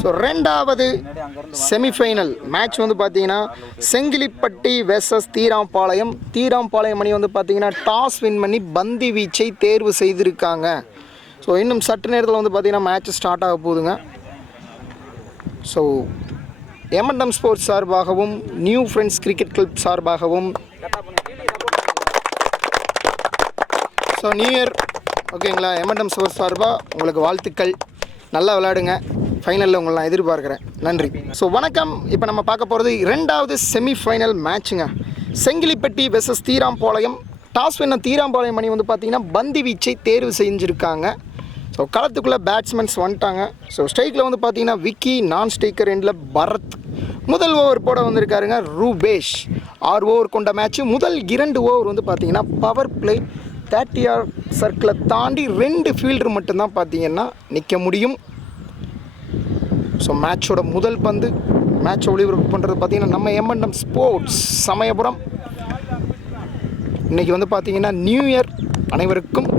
So ரெண்டாவது semi-final match வந்து பார்த்தீங்கன்னா செங்கிலிப்பட்டி வெர்சஸ் தீராம்பாளையம். தீராம்பாளையம் அணி வந்து பார்த்தீங்கன்னா டாஸ் வின் பண்ணி பந்து வீச்சை தேர்வு செய்திருக்காங்க. ஸோ இன்னும் சற்று நேரத்தில் வந்து பார்த்தீங்கன்னா மேட்ச் ஸ்டார்ட் ஆக போகுதுங்க. ஸோ M&M ஸ்போர்ட்ஸ் சார்பாகவும் நியூ ஃப்ரெண்ட்ஸ் கிரிக்கெட் கிளப் சார்பாகவும் ஸோ நியூ இயர் ஓகேங்களா, M&M ஸ்போர்ட்ஸ் சார்பாக உங்களுக்கு வாழ்த்துக்கள். நல்லா விளையாடுங்க, ஃபைனலில் உங்களை நான் எதிர்பார்க்குறேன். நன்றி. ஸோ வணக்கம். இப்போ நம்ம பார்க்க போகிறது ரெண்டாவது செமிஃபைனல் மேட்சுங்க. செங்கிலிப்பட்டி வெர்சஸ் தீராம்பாளையம். டாஸ் வின்ன தீராம்பாளையம் அணி வந்து பார்த்திங்கன்னா பந்து வீச்சை தேர்வு செஞ்சுருக்காங்க. ஸோ களத்துக்குள்ளே பேட்ஸ்மென்ஸ் வந்துட்டாங்க. ஸோ ஸ்ட்ரைக்கில் வந்து பார்த்தீங்கன்னா விக்கி, நான் ஸ்ட்ரைக்கர் எண்டில் பரத். முதல் ஓவர் போட வந்திருக்காருங்க ரூபேஷ். 6 ஓவர் கொண்ட மேட்ச்சு. முதல் 2 ஓவர் வந்து பார்த்தீங்கன்னா பவர் பிளே 30 சர்க்கிளை தாண்டி 2 ஃபீல்டர் மட்டும்தான் பார்த்தீங்கன்னா நிற்க முடியும். ஸோ மேட்சோட முதல் பந்து மேட்சை ஒளிபரப்பு பண்ணுறது பார்த்தீங்கன்னா நம்ம M&M ஸ்போர்ட்ஸ் சமயபுரம். இன்றைக்கி வந்து பார்த்தீங்கன்னா நியூ இயர், அனைவருக்கும்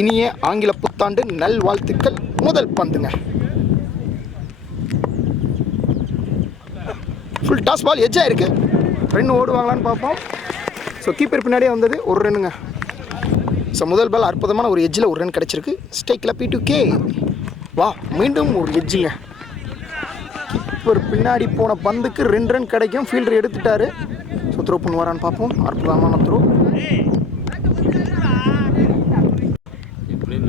இனிய ஆங்கில புத்தாண்டு நல்வாழ்த்துக்கள். முதல் பந்துங்க, ஃபுல் டாஸ் பால் எட்ஜாக இருக்குது. ரன் ஓடுவாங்களான்னு பார்ப்போம். ஸோ கீப்பர் பின்னாடியே வந்தது ஒரு ரன்னுங்க. ஸோ முதல் பால் அற்புதமான ஒரு எட்ஜில் ஒரு ரன் கிடச்சிருக்கு. ஸ்ட்ரைக்கில் P2K. வா, மீண்டும் ஒரு எட்ஜுங்க. கீப்பர் பின்னாடி போன பந்துக்கு 2 ரன் கிடைக்கும். ஃபீல்டர் எடுத்துட்டாரு. ஸோ த்ரோ பண்ணுவாரான்னு பார்ப்போம். அற்புதமான த்ரோ.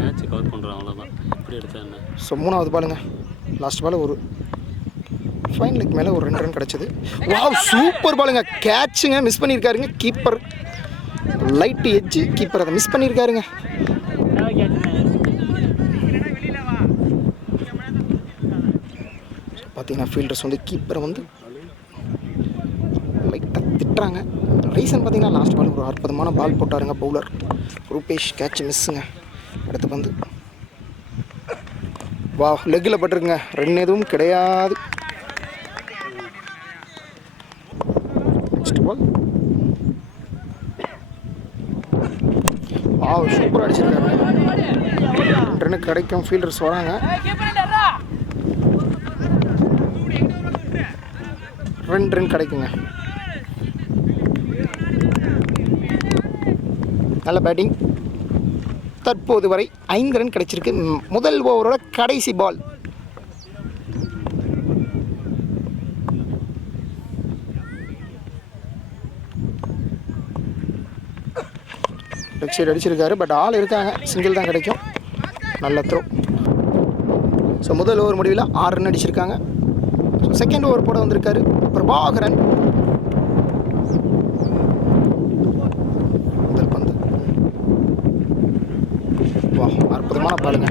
மேட்ச் கவர் பண்ணுறோம், அவ்வளோதான். எப்படி எடுத்தேன். ஸோ 3வது பாலுங்க, லாஸ்ட் பால் ஒரு ஃபைனலுக்கு மேலே ஒரு 2 ரன் கிடச்சிது. வாவ், சூப்பர் பாலுங்க. கேட்சுங்க, மிஸ் பண்ணியிருக்காருங்க கீப்பர். லைட்டு எட்ஜு, கீப்பர் அதை மிஸ் பண்ணியிருக்காருங்க. பார்த்தீங்கன்னா ஃபீல்டர்ஸ் வந்து கீப்பரை வந்து லைட்டாக திட்டுறாங்க. ரீசன் பார்த்தீங்கன்னா லாஸ்ட் பால் ஒரு அற்புதமான பால் போட்டாருங்க பவுலர் ரூபேஷ். கேட்ச் மிஸ்ஸுங்க. அடுத்து வந்து வா, லெக்கில் பட்டிருக்குங்க. ரன் எதுவும் கிடையாது. Next ball. வா, சூப்பராக அடிச்சிருக்காரு. 2 ரன் கிடைக்கும். ஃபீல்டர்ஸ் வராங்க. 2 ரன் கிடைக்குங்க. நல்ல பேட்டிங். தற்போது வரை 5 ரன் கிடைச்சிருக்கு. முதல் ஓவரோட கடைசி பால். லெக் சைடு அடிச்சிருக்காரு. பட் ஆள் இருக்காங்க. சிங்கிள் தான் கிடைக்கும். நல்ல த்ரோ. ஸோ முதல் ஓவர் முடிவில் 6 ரன் அடிச்சிருக்காங்க. ஸோ செகண்ட் ஓவர் போட வந்திருக்காரு பிரபாகரன். முதல் பந்து. வா, அற்புதமான பாலுங்க.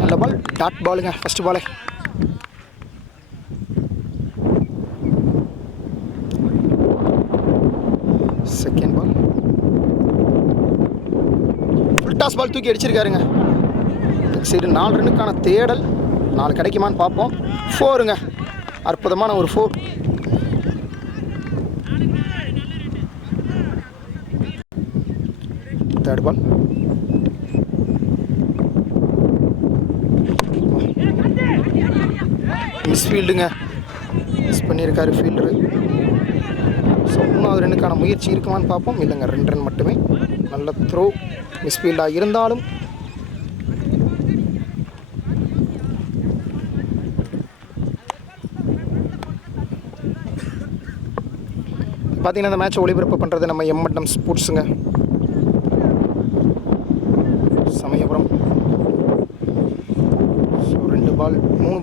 நல்ல பால். டாட் பாலுங்க. ஃபர்ஸ்ட் பாலே. Second ball. Full toss ball தூக்கி அடிச்சிருக்காருங்க. சரி, 4 ரன்னுக்கான தேடல். 4 கிடைக்குமான்னு பார்ப்போம். 4ங்க. அற்புதமான ஒரு 4. Third ball. மிஸ் ஃபீல்டுங்க. மிஸ் பண்ணியிருக்காரு ஃபீல்டரு. ஸோ 3வது ரன்னுக்கான முயற்சி இருக்குமான்னு பார்ப்போம். இல்லைங்க, 2 ரன் மட்டுமே. நல்ல த்ரோ. மிஸ் ஃபீல்டாக இருந்தாலும் பார்த்தீங்கன்னா இந்த மேட்சை ஒளிபரப்பு பண்ணுறது நம்ம M&M ஸ்போர்ட்ஸுங்க சமயபுரம். ஸோ 3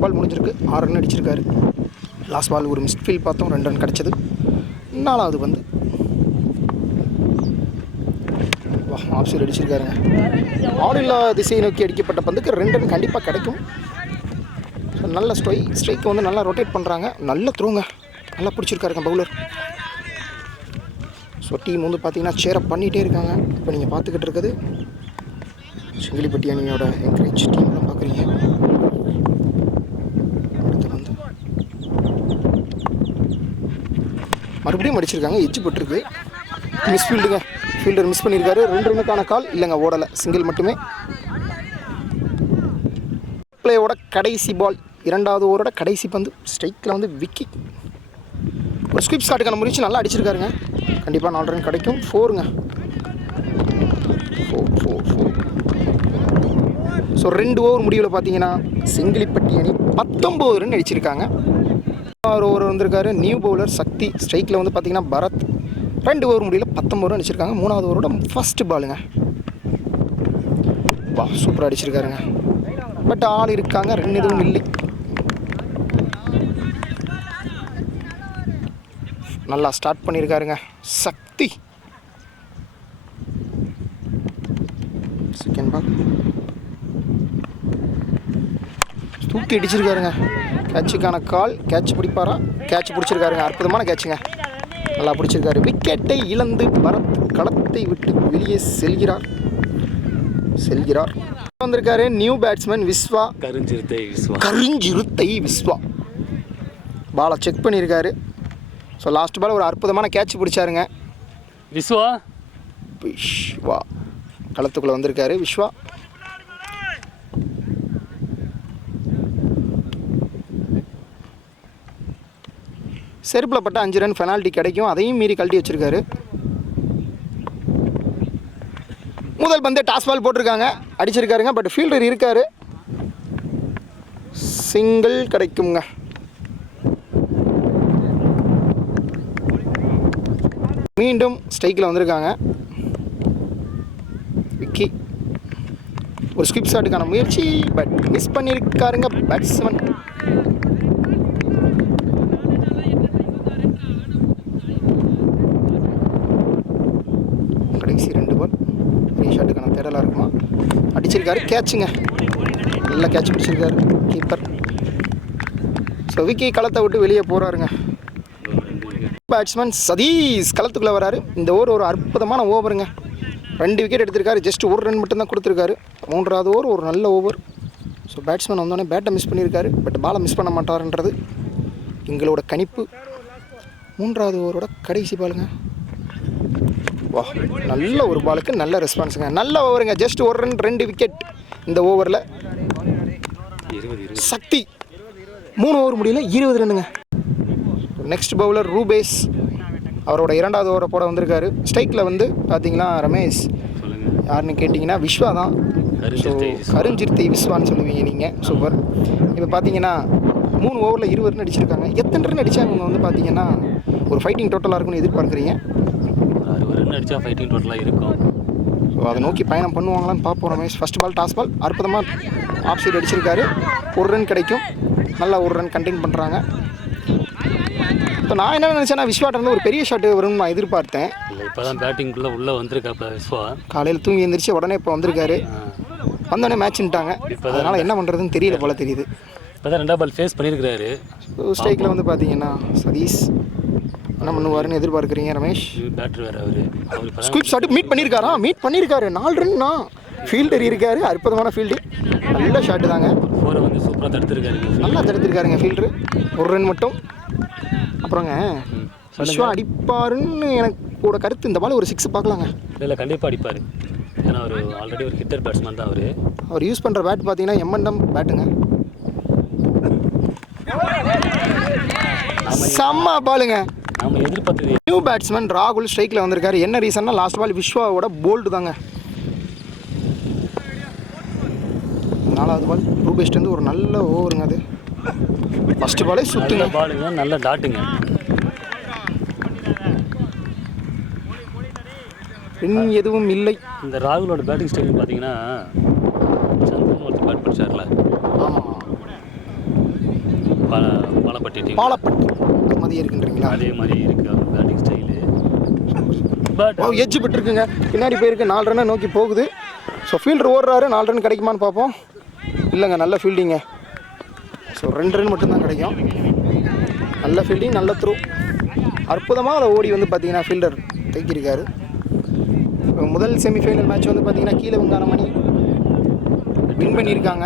பால் முடிஞ்சிருக்கு. 6 ரன் அடிச்சிருக்காரு. லாஸ்ட் பால் ஒரு மிஸ்ட் ஃபீல்ட் பார்த்தோம். 2 ரன் கிடச்சிது. 4வது வந்து ஆஃப் சைடு அடிச்சிருக்காருங்க. ஆல் இல்லா திசையை நோக்கி அடிக்கப்பட்ட பந்துக்கு 2 ரன் கண்டிப்பாக கிடைக்கும். ஸோ நல்ல ஸ்ட்ரைக்கு வந்து நல்லா ரொட்டேட் பண்ணுறாங்க. நல்ல த்ரோங்க. நல்லா பிடிச்சிருக்காருங்க பவுலர். ஸோ டீம் வந்து பார்த்தீங்கன்னா சேரப் பண்ணிகிட்டே இருக்காங்க. இப்போ நீங்கள் பார்த்துக்கிட்டு இருக்குது செங்கிலிப்பட்டி அணியோட என்கரேஜ் டீம் தான் பார்க்குறீங்க. அடுத்து வந்து மறுபடியும் அடிச்சிருக்காங்க. எட்ஜ் போட்டிருக்கு. மிஸ் ஃபீல்டுங்க. ஃபீல்டர் மிஸ் பண்ணியிருக்காரு. 2 ரன்னுக்கான கால் இல்லைங்க, ஓடலை. சிங்கிள் மட்டுமே. பிளேயோட கடைசி பால், இரண்டாவது ஓவரோட கடைசி பந்து. ஸ்ட்ரைக்கில் வந்து விக்கி. ஒரு ஸ்கிப் ஷாட்டுக்கான முயற்சி நல்லா அடிச்சிருக்காருங்க. கண்டிப்பாக 4 ரன் கிடைக்கும். 4ங்க. 4. ஸோ 2 ஓவர் முடிவில் பார்த்தீங்கன்னா செங்கிலிப்பட்டி அணி 19 ரன் அடிச்சிருக்காங்க. 6 ஓவர் வந்திருக்காரு நியூ பவுலர் சக்தி. ஸ்ட்ரைக்கில் வந்து பார்த்தீங்கன்னா பரத். 2 ஓவர் முடிவில் 19 ரன் அடிச்சிருக்காங்க. 3வது ஓவரோட ஃபர்ஸ்ட் பாலுங்க. வா, சூப்பராக அடிச்சிருக்காருங்க. பட் ஆள் இருக்காங்க, ரன் எதுவும் இல்லை. நல்லா ஸ்டார்ட் பண்ணியிருக்காருங்க சக்தி. செகண்ட் பால் தூக்கி அடிச்சிருக்காருங்க. கேட்சுக்கான கால். கேட்ச் பிடிப்பாரா? கேட்ச் பிடிச்சிருக்காருங்க. அற்புதமான கேட்சுங்க. நல்லா பிடிச்சிருக்காரு. விக்கெட்டை இழந்து பரத் களத்தை விட்டு வெளியே செல்கிறார். வந்திருக்காரு நியூ பேட்ஸ்மேன் விஸ்வா. கருஞ்சிருத்தை விஸ்வா பாலை செக் பண்ணியிருக்காரு. ஸோ லாஸ்ட் பால் ஒரு அற்புதமான கேட்ச் பிடிச்சாருங்க. விஸ்வா களத்துக்குள்ளே வந்திருக்காரு விஸ்வா. செருப்பில் பட்ட 5 ரன் பெனால்ட்டி கிடைக்கும். அதையும் மீறி கழட்டி வச்சிருக்காரு. முதல் பந்தே டாஸ் பால் போட்டிருக்காங்க, அடிச்சிருக்காருங்க. பட் ஃபீல்டர் இருக்காரு. சிங்கிள் கிடைக்குங்க. மீண்டும் ஸ்ட்ரைக்கில் வந்திருக்காங்க விக்கி. ஒரு ஸ்கிப் ஷாட்டுக்கான முயற்சி, பட் மிஸ் பண்ணியிருக்காருங்க பேட்ஸ்மேன். கடைசி 2 பால் ஃப்ரீ ஷாட்டுக்கான தேடலாக இருக்குமா? அடிச்சிருக்காரு. கேட்சுங்க. நல்லா கேட்ச் பிடிச்சிருக்காரு கீப்பர். ஸோ விக்கி களத்தை விட்டு வெளியே போகிறாருங்க. பேட்ஸ்மேன் சதீஷ் களத்துக்குள்ளே வராரு. இந்த ஓவர் ஒரு அற்புதமான ஓவருங்க. 2 விக்கெட் எடுத்திருக்காரு. ஜஸ்ட் 1 ரன் மட்டும்தான் கொடுத்துருக்காரு. 3வது ஓவர் ஒரு நல்ல ஓவர். ஸோ பேட்ஸ்மேன் வந்தோடனே பேட்டை மிஸ் பண்ணியிருக்காரு. பட் பாலை மிஸ் பண்ண மாட்டாருன்றது எங்களோட கணிப்பு. 3வது ஓவரோட கடைசி பாலுங்க. வா, நல்ல ஒரு பாலுக்கு நல்ல ரெஸ்பான்ஸுங்க. நல்ல ஓவருங்க. ஜஸ்ட் 1 ரன் 2 விக்கெட் இந்த ஓவரில். சக்தி 3 ஓவர் முடியல 20 ரன்னுங்க. Next bowler Rupesh. அவரோட 2வது ஓவரை போட வந்திருக்காரு. ஸ்ட்ரைக்கில் வந்து பார்த்தீங்கன்னா ரமேஷ். யாருன்னு கேட்டிங்கன்னா விஸ்வா தான். ஸோ கருஞ்சிருத்தை விஸ்வான்னு சொல்லுவீங்க நீங்கள். சூப்பர். இப்போ பார்த்தீங்கன்னா 3 ஓவரில் 20 ரன் அடிச்சிருக்காங்க. எத்தனை ரன் அடித்தா அவங்க வந்து பார்த்தீங்கன்னா ஒரு ஃபைட்டிங் டோட்டலாக இருக்குன்னு எதிர்பார்க்குறீங்க? 60 ரன் அடித்தா ஃபைட்டிங் டோட்டலாக இருக்கும். ஸோ அதை நோக்கி பயணம் பண்ணுவாங்களான்னு பார்ப்போம். Ramesh first ball toss ball அற்புதமாக ஆஃப் சைடு அடிச்சிருக்காரு. 1 ரன் கிடைக்கும். நல்லா 1 ரன் கண்டெயின் பண்ணுறாங்க. இப்போ நான் என்ன நினச்சேன்னா விஸ்வாட்டிருந்து ஒரு பெரிய ஷாட்டு வரும்னு நான் எதிர்பார்த்தேன். இல்லை, இப்போ தான் பேட்டிங்குள்ளே உள்ளே வந்திருக்காப்ப விஸ்வா. காலையில் தூங்கி எழுந்திரிச்சு உடனே இப்போ வந்திருக்காரு. வந்தோடனே மேட்ச்ன்ட்டாங்க. அதனால் என்ன பண்ணுறதுன்னு தெரியல போல தெரியுது. இப்போ தான் 2வது பால் ஃபேஸ் பண்ணியிருக்கிறாரு. ஸ்ட்ரைக்கில் வந்து பார்த்தீங்கன்னா சதீஷ் என்ன பண்ணுவாருன்னு எதிர்பார்க்குறீங்க ரமேஷ்? பேட்டர் வேறு அவர் ஸ்குயிப் ஷாட்டு மீட் பண்ணியிருக்காரு. 4 ரன்னா. ஃபீல்டர் இருக்காரு. அற்புதமான ஃபீல்டு. நல்ல ஷாட்டு தாங்க. 4 வந்து சூப்பராக தடுத்துருக்காரு. நல்லா தடுத்துருக்காருங்க ஃபீல்டரு. 1 ரன் மட்டும். அப்புறங்க விஸ்வா அடிப்பாருன்னு எனக்கு கூட கருத்து. இந்த பால் ஒரு 6 பார்க்கலாங்க. இல்லை, கண்டிப்பாக அடிப்பார். ஏன்னா அவர் ஆல்ரெடி ஒரு ஹிட்டர் பேட்ஸ்மேன் தான். அவர் யூஸ் பண்ணுற பேட் பார்த்தீங்கன்னா M&M பேட்டுங்க. செம்ம பாலுங்க. நம்ம எதிர்பார்த்தது. நியூ பேட்ஸ்மேன் ராகுல் ஸ்ட்ரைக்கில் வந்திருக்காரு. என்ன ரீசன்னா லாஸ்ட் பால் விஸ்வாவோட போல்டு தாங்க. 4வது பால் ரூபேஸ்ட் ஒரு நல்ல ஓவருங்க. அது ஃபஸ்ட்டு பாலே சுற்றுங்க. பாலுங்க, நல்ல டாட்டுங்க. ரன் எதுவும் இல்லை. இந்த ராகுலோட பேட்டிங் ஸ்டைல் பார்த்தீங்கன்னா சந்திரன் ஒருத்தர் பேட் படிச்சார்ல. ஆமாம், பாலப்பட்டி மாதிரி இருக்குன்றீங்களா? அதே மாதிரி இருக்குது அவர் பேட்டிங் ஸ்டைலு. பட் எட்ஜ் விட்டுருக்குங்க. பின்னாடி போயிருக்கு. 4 ரன்னை நோக்கி போகுது. ஸோ ஃபீல்டர் ஓடுறாரு. 4 ரன் கிடைக்குமான்னு பார்ப்போம். இல்லைங்க, நல்ல ஃபீல்டிங்க. ஸோ 2 ரன் மட்டும்தான் கிடைக்கும். நல்ல ஃபீல்டிங், நல்ல த்ரூ. அற்புதமாக அதை ஓடி வந்து பார்த்தீங்கன்னா ஃபீல்டர் தைக்கிருக்காரு. முதல் செமிஃபைனல் மேட்ச் வந்து பார்த்தீங்கன்னா கீழே உண்டான மணி வின் பண்ணியிருக்காங்க.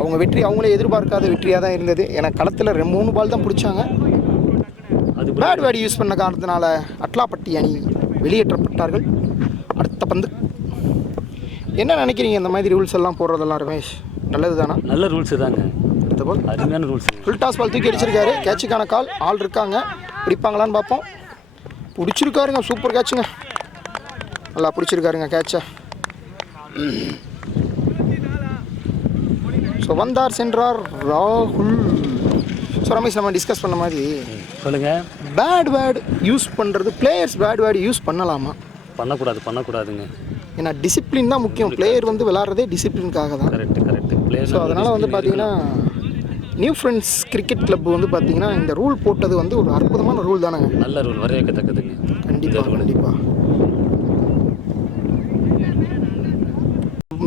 அவங்க வெற்றி அவங்களே எதிர்பார்க்காத வெற்றியாக தான் இருந்தது. ஏன்னா களத்தில் 3 பால் தான் பிடிச்சாங்க. பேட் வேர்டு யூஸ் பண்ண காரணத்தினால அட்லாப்பட்டி அணி வெளியேற்றப்பட்டார்கள். அடுத்த பந்து. என்ன நினைக்கிறீங்க இந்த மாதிரி ரூல்ஸ் எல்லாம் போடுறதெல்லாம் ரமேஷ்? நல்லது தானா? நல்ல ரூல்ஸு தாங்க. அடுத்த பால் அருமையான ரூல்ஸு. ஃபுல் டாஸ் பால் தூக்கி அடிச்சிருக்காரு. கேட்சுக்கான கால். ஆள் இருக்காங்க, பிடிப்பாங்களான்னு பார்ப்போம். பிடிச்சிருக்காருங்க, சூப்பர் கேட்சுங்க, நல்லா பிடிச்சிருக்காருங்க கேட்சை. ஸோ வந்தார் சென்றார் ராகுல். ஸோ ரமேஷ், நம்ம டிஸ்கஸ் பண்ண மாதிரி சொல்லுங்கள். பேட் வேர்டு யூஸ் பண்ணுறது, பிளேயர்ஸ் பேட் வேர்டு யூஸ் பண்ணலாமா? பண்ணக்கூடாதுங்க. ஏன்னா டிசிப்ளின் தான் முக்கியம். பிளேயர் வந்து விளாட்றதே டிசிப்ளினுக்காக தான். கரெக்ட். ஸோ அதனால் வந்து பார்த்தீங்கன்னா நியூ ஃப்ரெண்ட்ஸ் கிரிக்கெட் கிளப் வந்து பார்த்தீங்கன்னா இந்த ரூல் போட்டது வந்து ஒரு அற்புதமான ரூல் தானேங்க. நல்ல ரூல், வரவேற்கத்தக்கதுங்க. கண்டிப்பாக.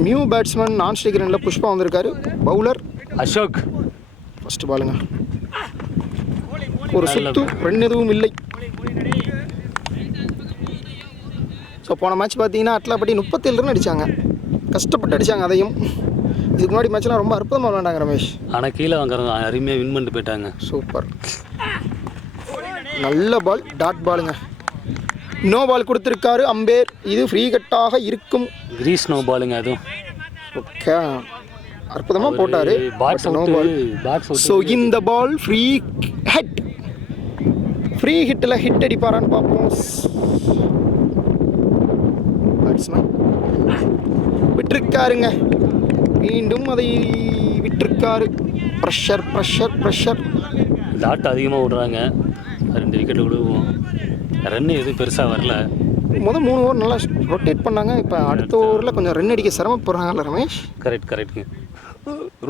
நியூ பேட்ஸ்மேன் நான் ஸ்ட்ரைக் ரனில் புஷ்பா வந்திருக்காரு. பவுலர் அசோக். ஃபஸ்ட்டு பாலுங்க, ஒரு சுத்து, ரன் எதுவும் இல்லை. ஸோ போன மேட்ச் பார்த்தீங்கன்னா அட்லாப்பட்டி 37 ரன் அடித்தாங்க, கஷ்டப்பட்டு அடித்தாங்க. அதையும் இதுக்கு முன்னாடி மேட்ச்லாம் ரொம்ப அற்புதமாக விளாண்டாங்க ரமேஷ். ஆனால் கீழே வாங்குறவங்க அருமையாக வின் பண்ணிட்டு போயிட்டாங்க. சூப்பர், நல்ல பால், டாட் பாலுங்க. நோ பால் கொடுத்துருக்காரு அம்பேர். இது ஃப்ரீ கட்டாக இருக்கும். கிரீஸ் நோ பாலுங்க அதுவும். ஓகே, அற்புதமாக போட்டார். No ball. ஸோ இந்த பால் ஃப்ரீ ஹிட். ஃப்ரீ ஹிட்டில் ஹிட் அடிப்பாரான்னு பார்ப்போம். பேட்ஸ்மேன் விட்டுருக்காருங்க, மீண்டும் அதை விட்டுருக்காரு. ப்ரெஷர். டாட் அதிகமாக விடுறாங்க, 2 விக்கெட்டு விடுவோம். ரன் எதுவும் பெருசாக வரல. 3 ஓவர் நல்லா ரொட்டேட் பண்ணாங்க. இப்போ அடுத்த ஓவரில் கொஞ்சம் ரன் அடிக்க சிரமப்படுறாங்கல்ல ரமேஷ்? கரெக்டுங்க,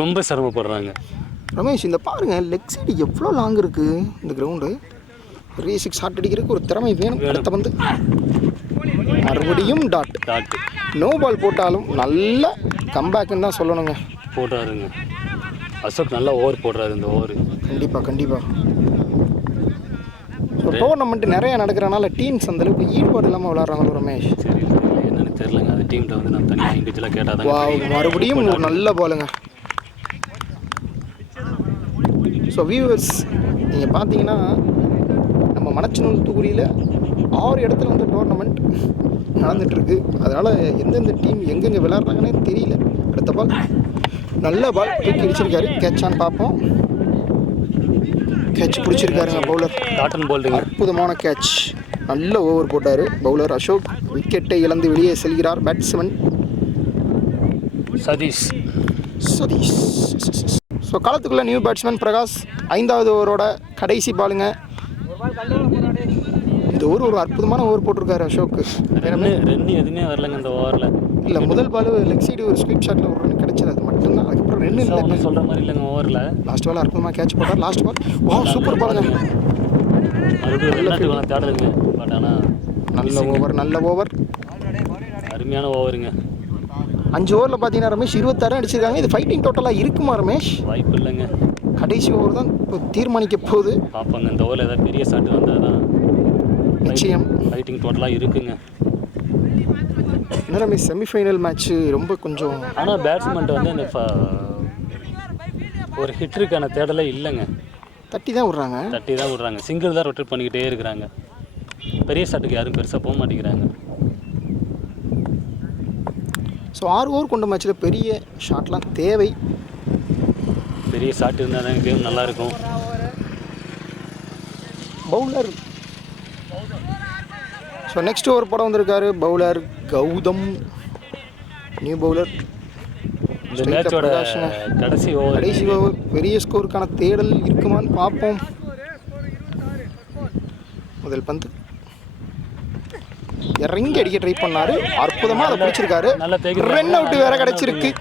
ரொம்ப சிரமப்படுறாங்க ரமேஷ். இந்த பாருங்கள், லெக் சைடு எவ்வளோ லாங் இருக்குது இந்த கிரவுண்டு. பெரிய 6 ஷாட் அடிக்கிறதுக்கு ஒரு திறமை வேணும். அடுத்த வந்து மறுபடியும் டாட். நோ பால் போட்டாலும் நல்ல கம்பேக்குன்னு தான் சொல்லணுங்க. போடுறாருங்க அசோக், நல்லா ஓவர் போடுறாரு இந்த ஓவர். கண்டிப்பாக. ஸோ டோர்னமெண்ட் நிறைய நடக்கிறனால டீம்ஸ் அந்தளவுக்கு ஈடுபாடு இல்லாமல் விளாட்றாங்க ரமேஷ். சரி, என்னன்னு தெரியலங்க. அந்த டீம்கிட்ட வந்து நம்ம தனியாக இண்டிவிஜுவலாக கேட்டால் தான். மறுபடியும் ஒரு நல்ல பாலுங்க. ஸோ வியூவர்ஸ், நீங்கள் பார்த்தீங்கன்னா நம்ம மணச்சநூல் தொகுதியில் 6 இடத்துல வந்து டோர்னமெண்ட் நடந்துகிட்ருக்கு. அதனால் எந்தெந்த டீம் எங்கெங்கே விளாட்றாங்கன்னே தெரியல. அடுத்த பால் நல்ல பால் தூக்கி அடிச்சிருக்காரு. கேட்சான்னு பார்ப்போம். கேட்ச் பிடிச்சிருக்காருங்க பவுலர். காட்டன் பால், அற்புதமான கேட்ச், நல்ல ஓவர் போட்டார் பவுலர் அசோக். விக்கெட்டை இழந்து வெளியே செல்கிறார் பேட்ஸ்மேன் சதீஷ். ஸோ களத்துக்குள்ளே நியூ பேட்ஸ்மேன் பிரகாஷ். 5வது ஓவரோட கடைசி பாலுங்க. இந்த ஓவர் ஒரு அற்புதமான ஓவர் போட்டிருக்காரு அசோக். ரன் எதுவுமே வரலங்க இந்த ஓவரில். இல்லை, முதல் பால் லெக் சைடு ஒரு ஸ்வீப் ஷாட்டில் ஒரு ரன் கிடைச்சது, அது மட்டும்தான். அதுக்கப்புறம் ரன் இல்லை சொல்கிற மாதிரி இல்லைங்க ஓவரில். லாஸ்ட் பால் அற்புதமாக கேட்ச் போட்டார். லாஸ்ட் பால் வா, சூப்பர் பாலுங்க. மறுபடியும் தேடலுங்க. பட் ஆனால் நல்ல ஓவர், அருமையான ஓவருங்க. 5 ஓவரில் பார்த்தீங்கன்னா ரமேஷ் 26 அடிச்சிருக்காங்க. இது ஃபைட்டிங் டோட்டலாக இருக்குமா ரமேஷ்? வாய்ப்பு இல்லைங்க. கடைசி ஓவர் தான் இப்போ தீர்மானிக்க போகுது. பார்ப்பாங்க, இந்த ஓவரில் ஏதாவது பெரிய ஷாட் வந்தால் தான் நிச்சயம் ஃபைட்டிங் டோட்டலாக இருக்குங்க. என்ன ரமேஷ், செமிஃபைனல் மேட்ச்சு ரொம்ப கொஞ்சம். ஆனால் பேட்ஸ்மேன்ட்டு வந்து இந்த ஒரு ஹிட்டருக்கான தேடலே இல்லைங்க. தட்டி தான் விட்றாங்க. சிங்கிள் தான் ரொட்டேட் பண்ணிக்கிட்டே இருக்கிறாங்க. பெரிய ஷாட்டுக்கு யாரும் பெருசாக போக மாட்டேங்கிறாங்க. ஸோ 6 ஓவர் கொண்ட மேட்ச்சில் பெரிய ஷாட்லாம் தேவை. பெரிய ஷாட் இருந்தால் தான் கேம் நல்லாயிருக்கும். பவுலர். ஸோ நெக்ஸ்ட் ஓவர் போட வந்திருக்காரு பவுலர் கௌதம், நியூ பவுலர். இந்த மேட்சோட கடைசி ஓவர் பெரிய ஸ்கோருக்கான தேடல் இருக்குமான்னு பார்ப்போம். முதல் பந்து இறங்கி அடிக்க ட்ரை பண்ணாரு, அற்புதமாக அதை பிடிச்சிருக்காரு. ரன் அவுட் வேற கிடைச்சிருக்கு.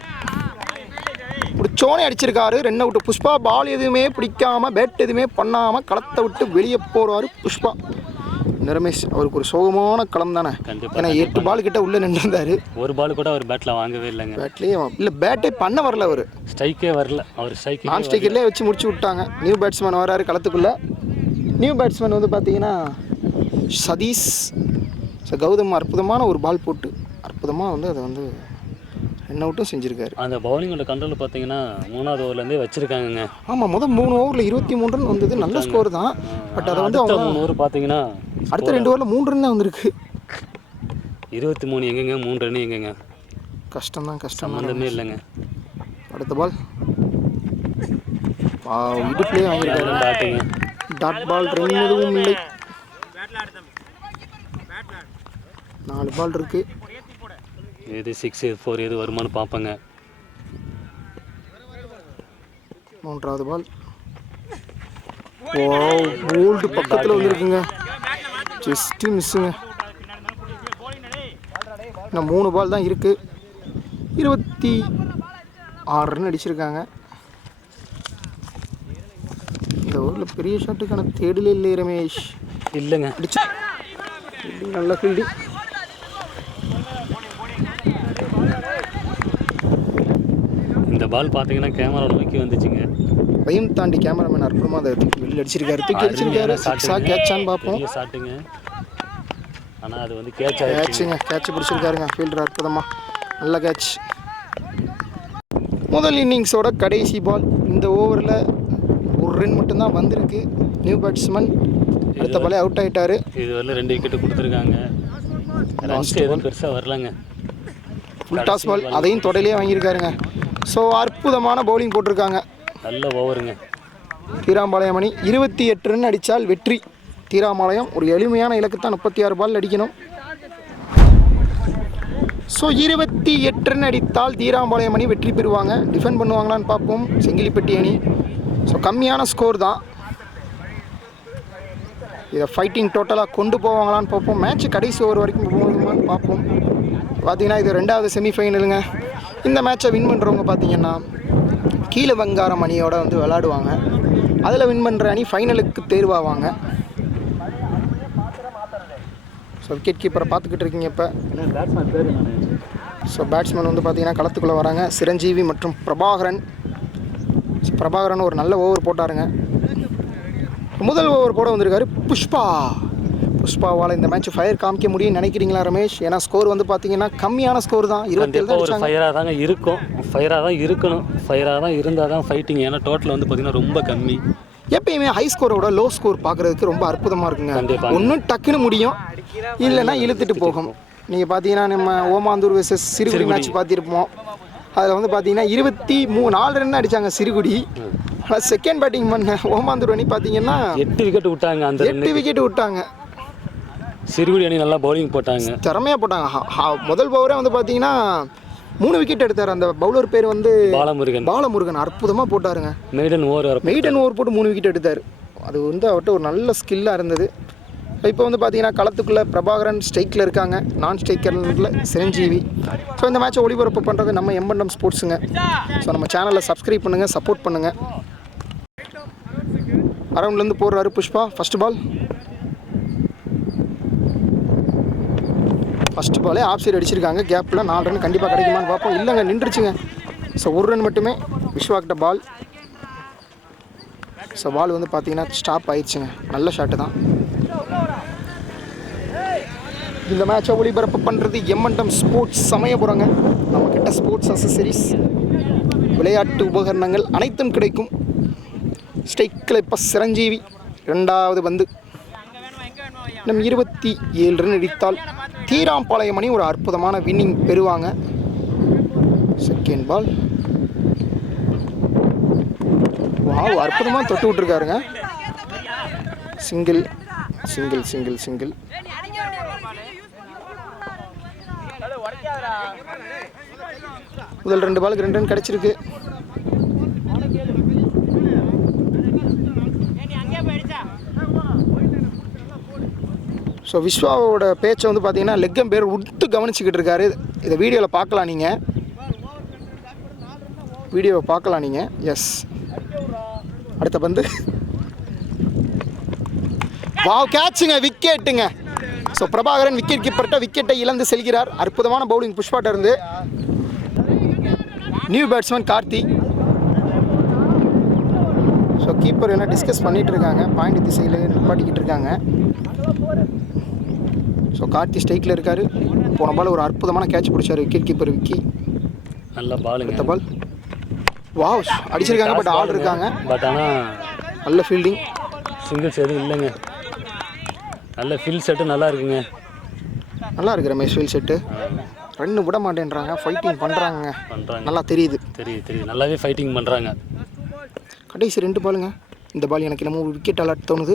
பிடிச்சோனே அடிச்சிருக்காரு, ரன் அவுட். புஷ்பா பால் எதுவுமே பிடிக்காம, பேட் எதுவுமே பண்ணாமல் களத்தை விட்டு வெளியே போகிறாரு புஷ்பா. ரமேஷ், அவருக்கு ஒரு சோகமான களம் தானே. ஏன்னா 8 பால் கிட்ட உள்ளே நின்றுருந்தாரு. ஒரு பால் கூட அவர் பேட்டில் வாங்கவே இல்லைங்க. பேட்லேயே இல்லை, பேட்டே பண்ண வரல. அவர் ஸ்ட்ரைக்கே வரல. அவர் ஸ்ட்ரைக் நான் ஸ்ட்ரைக்கர்லேயே வச்சு முடிச்சு விட்டாங்க. நியூ பேட்ஸ்மேன் வராரு களத்துக்குள்ளே. நியூ பேட்ஸ்மேன் வந்து பார்த்தீங்கன்னா சதீஷ். ஸோ கௌதம் அற்புதமான ஒரு பால் போட்டு அற்புதமாக வந்து அதை வந்து ரன் அவுட்டும் செஞ்சுருக்காரு. அந்த பவுலிங்கோட கண்ட்ரோல் பார்த்தீங்கன்னா 3வது ஓவர்லேருந்தே வச்சுருக்காங்கங்க. ஆமாம், முதல் 3 ஓவரில் 23 ரன் வந்தது, நல்ல ஸ்கோர் தான். பட் அதை வந்து அவங்க 3 ஓவர் பார்த்தீங்கன்னா அடுத்த 2 ஓவரில் 3 ரன் தான் வந்திருக்கு. 23 எங்கெங்க, 3 ரன் எங்கெங்க? கஷ்டம். சம்மந்தமே இல்லைங்க. அடுத்த பால் இடுப்புலேயே வாங்கியிருக்காரு. டாட்டுங்க. டாட் பால் ரன் எதுவும் இல்லை. 4 பால் இருக்கு. எது 6 எது 4 எது வருமானு பார்ப்பேங்க. 3வது பால் போல்டு பக்கத்தில் வந்துருக்குங்க. ஜஸ்ட்டு மிஸ்ஸுங்க. இன்னும் 3 பால் தான் இருக்குது. 26 ரன் அடிச்சிருக்காங்க. இந்த ஊரில் பெரிய ஷாட்டுக்கான தேடலே இல்லை ரமேஷ். இல்லைங்க. அடிச்சு நல்ல ஃபீல்டிங். இந்த பால் பார்த்தீங்கன்னா கேமரா நோக்கி வந்துச்சுங்க. பையும் தாண்டி கேமராமேன் அற்புதமாக அதை தூக்கி வெளியில் அடிச்சிருக்காரு. தூக்கி அடிச்சிருக்காரு. சிக்ஸா கேட்சான்னு பார்ப்போம். ஷாட்டுங்க. ஆனால் அது வந்து கேட்ச் கேட்சுங்க. கேட்ச் பிடிச்சிருக்காருங்க ஃபீல்டர் அற்புதமாக. நல்ல கேட்ச். முதல் இன்னிங்ஸோட கடைசி பால். இந்த ஓவரில் 1 ரன் மட்டும்தான் வந்திருக்கு. நியூ பேட்ஸ்மேன் அடுத்த பாலே அவுட் ஆகிட்டார். இது வரல 2 விக்கெட்டு கொடுத்துருக்காங்க. ரன்ஸ் எதுவும் பெருசாக வரலங்க. ஃபுல் டாஸ் பால் அதையும் தொடலையே வாங்கியிருக்காருங்க. ஸோ அற்புதமான பவுலிங் போட்டிருக்காங்க. நல்ல ஓவருங்க. தீராம்பாளையம் அணி 28 ரன் அடித்தால் வெற்றி. தீராம்பாளையம் ஒரு எளிமையான இலக்கு தான், 36 பால் அடிக்கணும். ஸோ 28 ரன் அடித்தால் தீராம்பாளையம் அணி வெற்றி பெறுவாங்க. டிஃபெண்ட் பண்ணுவாங்களான்னு பார்ப்போம் செங்கிலிப்பட்டி அணி. ஸோ கம்மியான ஸ்கோர் தான். இதை ஃபைட்டிங் டோட்டலாக கொண்டு போவாங்களான்னு பார்ப்போம். மேட்ச் கடைசி ஓவர் வரைக்கும் போகணுமான்னு பார்ப்போம். பார்த்தீங்கன்னா இது 2வது செமிஃபைனலுங்க. இந்த மேட்சை வின் பண்ணுறவங்க பார்த்தீங்கன்னா கீழே வங்காரம் அணியோட வந்து விளையாடுவாங்க. அதில் வின் பண்ணுற அணி ஃபைனலுக்கு தேர்வாவாங்க. ஸோ விக்கெட் கீப்பரை பார்த்துக்கிட்டு இருக்கீங்க இப்போ. ஸோ பேட்ஸ்மேன் வந்து பார்த்தீங்கன்னா களத்துக்குள்ளே வராங்க. சிரஞ்சீவி மற்றும் பிரபாகரன். பிரபாகரன் ஒரு நல்ல ஓவர் போட்டாருங்க. முதல் ஓவர் போட வந்திருக்காரு புஷ்பாவால் இந்த மேட்ச் ஃபயர் காமிக்க முடியும்னு நினைக்கிறீங்களா ரமேஷ்? ஏன்னா ஸ்கோர் வந்து பார்த்தீங்கன்னா கம்மியான ஸ்கோர் தான். 27 தான் அடிச்சாங்க. ஃபயராக தாங்க இருக்கும். ஃபயராக தான் இருக்கணும். ஃபயராக தான் இருந்தால் தான் ஃபைட்டிங். ஏன்னா டோட்டல் வந்து பார்த்தீங்கன்னா ரொம்ப கம்மி. எப்பயுமே ஹை ஸ்கோரோட லோ ஸ்கோர் பார்க்குறதுக்கு ரொம்ப அற்புதமாக இருக்குங்க. ஒன்றும் டக்குன்னு முடியும், இல்லைன்னா இழுத்துட்டு போகும். நீங்கள் பார்த்தீங்கன்னா நம்ம ஓமாந்தூர் வெர்சஸ் சிறுகுடி மேட்ச் பார்த்துருப்போம். அதில் வந்து பார்த்தீங்கன்னா 24 ரன் அடித்தாங்க சிறுகுடி. ஆனால் செகண்ட் பேட்டிங் பண்ண ஓமாந்தூர் அணி பார்த்தீங்கன்னா 8 விக்கெட் விட்டாங்க. அந்த 8 விக்கெட் விட்டாங்க. சிறுகுடி அணி நல்லா பவுலிங் போட்டாங்க, திறமையாக போட்டாங்க. முதல் பவுரே வந்து பார்த்தீங்கன்னா 3 விக்கெட் எடுத்தார். அந்த பவுலர் பேர் வந்து பாலமுருகன். அற்புதமாக போட்டாருங்க. மெய்டன் ஓவர் போட்டு 3 விக்கெட் எடுத்தார். அது வந்து அவர்கிட்ட ஒரு நல்ல ஸ்கில்லாக இருந்தது. இப்போ வந்து பார்த்தீங்கன்னா களத்துக்குள்ளே பிரபாகரன் ஸ்ட்ரைக்கில் இருக்காங்க. நான் ஸ்ட்ரைக்கரில் சிரஞ்சீவி. ஸோ இந்த மேட்சை ஒளிபரப்பு பண்ணுறது நம்ம எம்என்எம் ஸ்போர்ட்ஸுங்க. ஸோ நம்ம சேனலில் சப்ஸ்கிரைப் பண்ணுங்கள், சப்போர்ட் பண்ணுங்கள். அரவுண்ட்லேருந்து போடுறாரு புஷ்பா. ஃபஸ்ட் பாலே ஆஃப் சைடு அடிச்சிருக்காங்க. கேப்பில் 4 ரன் கண்டிப்பாக கிடைக்குமான்னு பார்ப்போம். இல்லைங்க, நின்றுச்சுங்க. ஸோ 1 ரன் மட்டுமே விஸ்வாக்கிட்ட பால். ஸோ பால் வந்து பார்த்தீங்கன்னா ஸ்டாப் ஆயிடுச்சுங்க. நல்ல ஷாட்டு தான். இந்த மேட்சை ஒளிபரப்பு பண்ணுறது எம்என்எம் ஸ்போர்ட்ஸ் சமயபுரங்க. நம்மக்கிட்ட ஸ்போர்ட்ஸ் அசசரிஸ், விளையாட்டு உபகரணங்கள் அனைத்தும் கிடைக்கும். ஸ்ட்ரைக்கில் இப்போ சிரஞ்சீவி 2வது பந்து. நம் 27 ரன் அடித்தால் தீராம்பாளையம் அணி ஒரு அற்புதமான வின்னிங் பெறுவாங்க. Second ball. அற்புதமாக தொட்டு விட்டுருக்காருங்க. சிங்கிள். முதல் 2 பாலுக்கு 2 ரன் கிடைச்சிருக்கு. ஸோ விஸ்வாவோட பேச்சை வந்து பார்த்தீங்கன்னா லெக்கம் பேர் உத்து கவனிச்சுக்கிட்டு இருக்காரு. இதை வீடியோவில் பார்க்கலாம் நீங்கள். எஸ், அடுத்த பந்து. கேட்சுங்க, விக்கெட்டுங்க. ஸோ பிரபாகரன் விக்கெட் கீப்பர்கிட்ட விக்கெட்டை இழந்து செல்கிறார். அற்புதமான பவுலிங் புஷ்பாட்ட இருந்து. New batsman Karthi. So keeper என்ன டிஸ்கஸ் பண்ணிகிட்டு இருக்காங்க. பாயிண்ட் திசையில் நிப்பாட்டிக்கிட்டு இருக்காங்க. ஸோ கார்த்தி ஸ்ட்ரைக்கில் இருக்கார். போன பால் ஒரு அற்புதமான கேட்ச் பிடிச்சார் விக்கெட் கீப்பர் விக்கி. நல்ல பால். அடுத்த பால் அடிச்சிருக்காங்க. பட் ஆள் இருக்காங்க. பட் ஆனால் நல்ல ஃபீல்டிங். சிங்கிள்ஸ் எதுவும் இல்லைங்க. நல்ல ஃபீல்ட் செட்டு நல்லா இருக்குங்க. நல்லா இருக்கு ரமேஷ் ஃபீல்ட் செட்டு. ரன்னு விட மாட்டேன்றாங்க, ஃபைட்டிங் பண்ணுறாங்க, பண்ணுறாங்க. நல்லா தெரியுது. தெரியுது நல்லாவே ஃபைட்டிங் பண்ணுறாங்க. கடைசி 2 பாலுங்க. இந்த பால் எனக்கு என்னமோ விக்கெட் அலாட் தோணுது.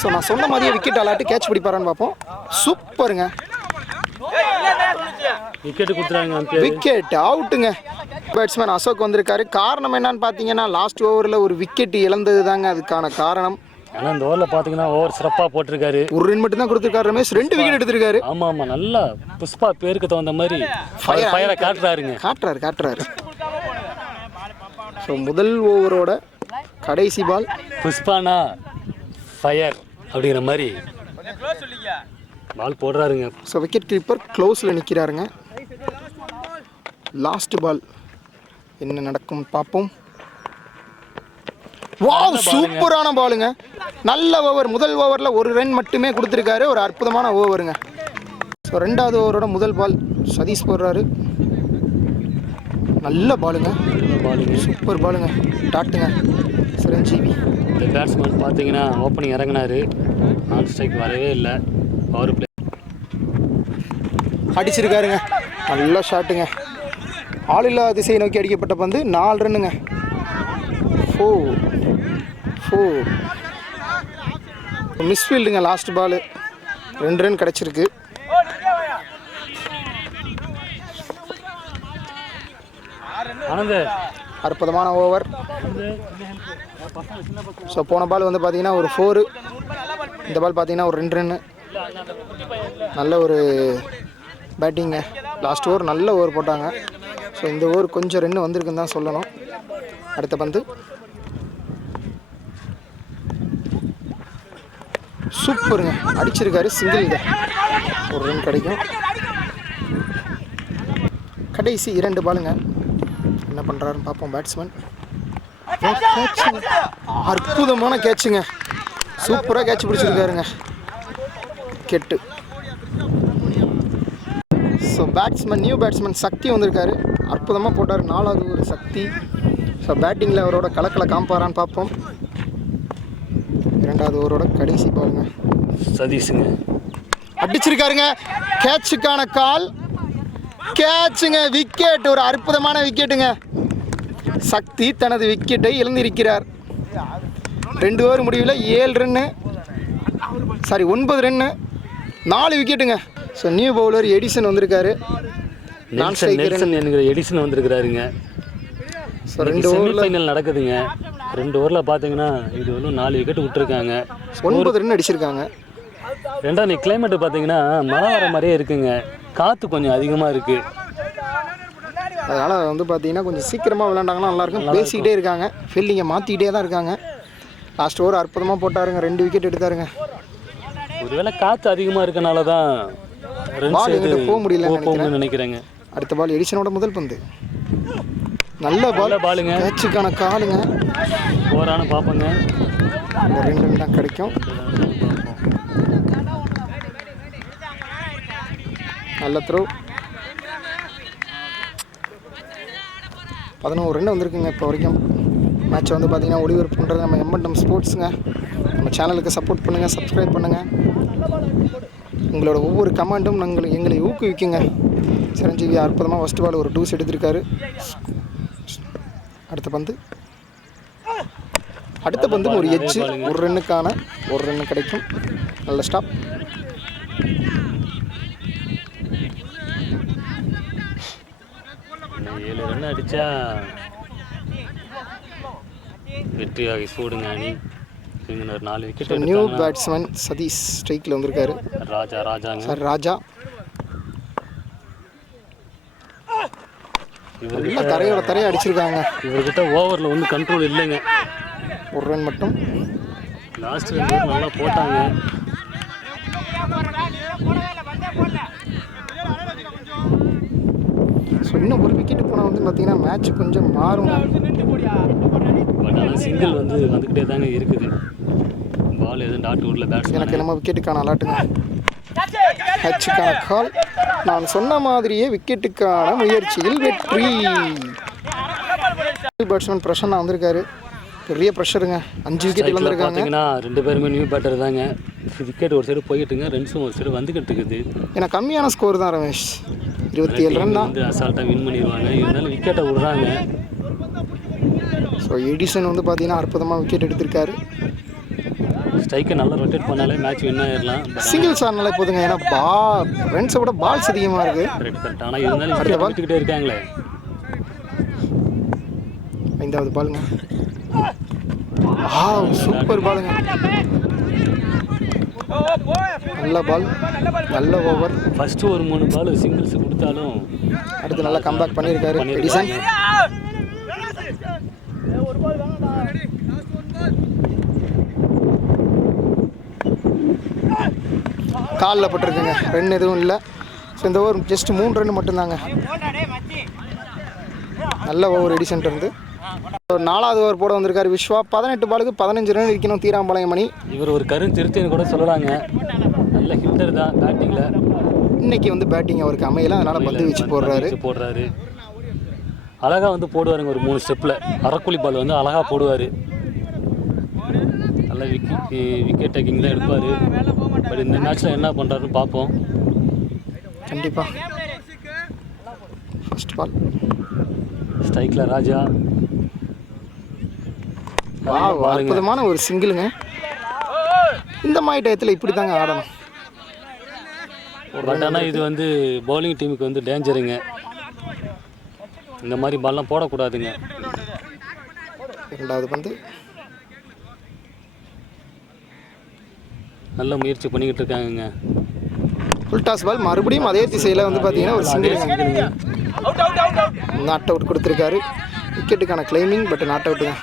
ஸோ நான் சொன்ன மாதிரியே விக்கெட் அலாட்டு கேட்ச் பிடிப்பாரான்னு பார்ப்போம். சூப்பருங்க, விக்கெட்டு கொடுத்துறாங்க. விக்கெட் அவுட்டுங்க. பேட்ஸ்மேன் அசோக் வந்திருக்காரு. காரணம் என்னன்னு பார்த்தீங்கன்னா லாஸ்ட் ஓவரில் ஒரு விக்கெட் இழந்தது தாங்க அதுக்கான காரணம். ஆனால் இந்த ஓவரில் பார்த்தீங்கன்னா ஓவர் சிறப்பாக போட்டிருக்காரு. ஒரு ரன் மட்டும் தான் கொடுத்துருக்காரு ரமேஷ், 2 விக்கெட் எடுத்திருக்காரு. ஆமாம் நல்லா புஷ்பா பேருக்கு தகுந்த மாதிரி ஃபயரை காட்டுறாரு. ஸோ முதல் ஓவரோட கடைசி பால். புஷ்பானா ஃபயர் அப்படிங்கிற மாதிரி பால் போடுறாருங்க. ஸோ விக்கெட் கீப்பர் க்ளோஸில் நிற்கிறாருங்க. லாஸ்ட் பால் என்ன நடக்கும் பார்ப்போம். வாவ், சூப்பரான பாலுங்க. நல்ல ஓவர். முதல் ஓவரில் ஒரு ரன் மட்டுமே கொடுத்துருக்காரு. ஒரு அற்புதமான ஓவருங்க. ஸோ 2வது ஓவரோட முதல் பால் சதீஷ் போடுறாரு. நல்ல பாலுங்க, சூப்பர் பாலுங்க, டாட்டுங்க சிரஞ்சீவி. இந்த பேட்ஸ்மேன் பார்த்தீங்கன்னா ஓப்பனிங் இறங்கினாரு, நான் ஸ்ட்ரைக் வரவே இல்லை. பவர் பிளே அடிச்சிருக்காருங்க, நல்ல ஷாட்டுங்க. ஆளில்லா திசையை நோக்கி அடிக்கப்பட்ட பந்து 4 ரன்னுங்க. 4 மிஸ்ஃபீல்டுங்க. லாஸ்ட் பால் 2 ரன் கிடச்சிருக்கு. அற்புதமான ஓவர். ஸோ போன பால் வந்து பார்த்தீங்கன்னா ஒரு 4, இந்த பால் பார்த்தீங்கன்னா ஒரு 2 ரன்னு. நல்ல ஒரு பேட்டிங்க. லாஸ்ட் ஓவர் நல்ல ஓவர் போட்டாங்க. ஸோ இந்த ஓவர் கொஞ்சம் ரன்னு வந்திருக்குன்னு தான் சொல்லணும். அடுத்த பந்து சூப்பருங்க, அடிச்சிருக்காரு, சிங்கிள். ஒரு ரன் கிடைக்கும். கடைசி 2 பாலுங்க. என்ன பண்ணுறாருன்னு பார்ப்போம் பேட்ஸ்மேன். அற்புதமான கேட்சுங்க, சூப்பராக கேட்ச் பிடிச்சிருக்காருங்க. கெட்டு. ஸோ பேட்ஸ்மேன், நியூ பேட்ஸ்மேன் சக்தி வந்திருக்காரு. அற்புதமாக போட்டார். 4வது ஒரு சக்தி. ஸோ பேட்டிங்கில் அவரோட கலக்கலை காம்பாரான்னு பார்ப்போம். 2வது ஓவரோட கடைசி பாருங்க. சதீஷுங்க அடிச்சிருக்காருங்க. கேட்சுக்கான கால், கேட்சுங்க, விக்கெட். ஒரு அற்புதமான விக்கெட்டுங்க. சக்தி தனது விக்கெட்டை இழந்திருக்கிறார். 2 ஓவர் முடிவில் 7 ரன்னு, 9 ரன்னு, 4 விக்கெட்டுங்க. ஸோ நியூ பவுலர் எடிசன் வந்திருக்காரு. எடிசன் வந்திருக்கிறாருங்க. ஸோ 2 ஓவர் ஃபைனல் நடக்குதுங்க. 2 ஓவரில் பார்த்தீங்கன்னா இது வந்து 4 விக்கெட் விட்டுருக்காங்க. 9 ரன் அடிச்சிருக்காங்க. 2வது கிளைமேட்டு பார்த்தீங்கன்னா மழை வர மாதிரியே இருக்குங்க. காற்று கொஞ்சம் அதிகமாக இருக்குது. அதனால் வந்து பார்த்தீங்கன்னா கொஞ்சம் சீக்கிரமாக விளையாண்டாங்கன்னா நல்லாயிருக்கும். பேசிக்கிட்டே இருக்காங்க, ஃபீல்டிங்கை மாற்றிக்கிட்டே தான் இருக்காங்க. லாஸ்ட் ஓவர் அற்புதமாக போட்டாருங்க, 2 விக்கெட் எடுத்தாருங்க. ஒருவேளை காற்று அதிகமாக இருக்கனால தான் பால் எங்கிட்ட போக முடியலன்னு நினைக்கிறேங்க. அடுத்த பால் எடிசனோட முதல் பந்து. நல்ல பாலுங்க, கேட்சுக்கான காலுங்க. போரான பார்ப்பங்க. 2 ரன் தான் கிடைக்கும். நல்ல த்ரோ. 11 ரன் வந்திருக்குங்க இப்போ வரைக்கும். மேட்ச்சை வந்து பார்த்தீங்கன்னா ஒளிபரப்பு பண்ணுறது நம்ம M&M ஸ்போர்ட்ஸுங்க. நம்ம சேனலுக்கு சப்போர்ட் பண்ணுங்கள், சப்ஸ்கிரைப் பண்ணுங்கள். உங்களோட ஒவ்வொரு கமெண்ட்டும் எங்களை ஊக்குவிக்குங்க. சிரஞ்சீவி அற்புதமாக ஃபஸ்ட் பால் ஒரு 2 எடுத்திருக்காரு. அடுத்த பந்து ஒரு எட்ஜ். 1 ரன்னுக்கான 1 ரன் கிடைக்கும். நல்ல ஸ்டாப். ஏழு ரன் அடித்தா வெற்றி வகை சூடுங்க அணி. இவங்க ஒரு 4 விக்கெட். நியூ பேட்ஸ்மேன் சதீஷ் ஸ்ட்ரைக்கில் வந்திருக்காரு. ராஜாங்க சார் ராஜா. இவர்கிட்ட தரையை அடிச்சிருக்காங்க. இவர்கிட்ட ஓவரில் ஒன்றும் கண்ட்ரோல் இல்லைங்க. 1 ரன் மட்டும். லாஸ்ட் 2 ஓவர் நல்லா போட்டாங்க. ஸோ இன்னும் ஒரு விக்கெட்டு போனால் வந்து பார்த்தீங்கன்னா மேட்ச் கொஞ்சம் மாறும். பட் ஆனால் சிங்கிள் வந்துக்கிட்டே தாங்க இருக்குது. பால் எதுவும் டாட் ஊரில் பேட்ஸ். எனக்கு நம்ம விக்கெட்டுக்கான அலாட்டுங்க. ஹச்சுக்கான கால். நான் சொன்ன மாதிரியே விக்கெட்டுக்கான முயற்சியில் வெற்றி. பேட்ஸ்மேன் பிரசன்னா வந்திருக்காரு. பெரிய ப்ரெஷருங்க. 5 விக்கெட் இழந்திருக்காங்க. பார்த்தீங்கன்னா 2 பேருமே நியூ பேட்டர் தாங்க. விக்கெட் ஒரு சைடு போயிட்டுங்க, ரன்ஸும் ஒரு சைடு வந்துக்கிட்டு இருக்குது. ஏன்னா கம்மியான ஸ்கோர் தான் ரமேஷ், 27 ரன் தான். வந்து அசால்ட்டாக வின் பண்ணிடுவாங்க. இருந்தாலும் விக்கெட்டை விடுறாங்க. ஸோ எடிசன் வந்து பார்த்தீங்கன்னா அற்புதமாக விக்கெட் எடுத்திருக்காரு. ஸ்ட்ரைக்கை நல்லா ரொட்டேட் பண்ணாலே மேட்ச் வின் ஆயிடலாம். சிங்கிள்ஸ் ஆனாலே போதுங்க, ஏன்னா ரன்ஸை விட பால்ஸ் அதிகமாக இருக்குது. கரெக்ட். ஆனால் இருந்தாலும் விக்கெட் விட்டுக்கிட்டே இருக்காங்களே. 5வது பாலுங்க. சூப்பர் பாலுங்க, நல்ல பால், நல்ல ஓவர். ஃபர்ஸ்ட் ஒரு 3 பால் சிங்கிள்ஸ் கொடுத்தாலும் அடுத்து நல்லா கம்பேக் பண்ணியிருக்காரு எடிசன். காலில் பட்டிருக்குங்க, ரன் எதுவும் இல்லை. ஸோ இந்த ஓவர் ஜஸ்ட் 3 ரன் மட்டும்தாங்க. நல்ல ஓவர் எடிசன் இருந்து. 4வது ஓவர் போட வந்திருக்காரு விஸ்வா. 18 பாலுக்கு 15 ரன் இருக்கணும் தீராம்பாளையம் அணி. இவர் ஒரு கருத்திருத்தின்னு கூட சொல்லலாங்க. நல்ல ஹிட்டர் தான் பேட்டிங்கில். இன்னைக்கு வந்து பேட்டிங் அவருக்கு அமையல, அதனால் பந்து வச்சு போடுறாரு. அழகாக வந்து போடுவாருங்க. ஒரு 3 ஸ்டெப்பில் அரக்குழி பால் வந்து அழகாக போடுவார். நல்ல விக்கெட் டேக்கிங் தான் எடுப்பார். பட் இந்த மேட்ச்சில் என்ன பண்ணுறாருன்னு பார்ப்போம். கண்டிப்பாக ஃபர்ஸ்ட் பால் ஸ்ட்ரைக்கில் ராஜா. அற்புதமான ஒரு சிங்கிளுங்க. இந்த மாதிரி டயத்தில் இப்படி தாங்க ஆடணும். பட் ஆனால் இது வந்து பவுலிங் டீமுக்கு வந்து டேஞ்சருங்க. இந்த மாதிரி பால்லாம் போடக்கூடாதுங்க. 2வது பந்து நல்ல முயற்சி பண்ணிக்கிட்டு இருக்காங்க. ஃபுல் டாஸ் பால், மறுபடியும் அதே திசையில் வந்து பார்த்தீங்கன்னா ஒரு சிங்கிளுங்க. நாட் அவுட் கொடுத்துருக்காரு. விக்கெட்டுக்கான கிளைமிங், பட் நாட் அவுட்டுங்க.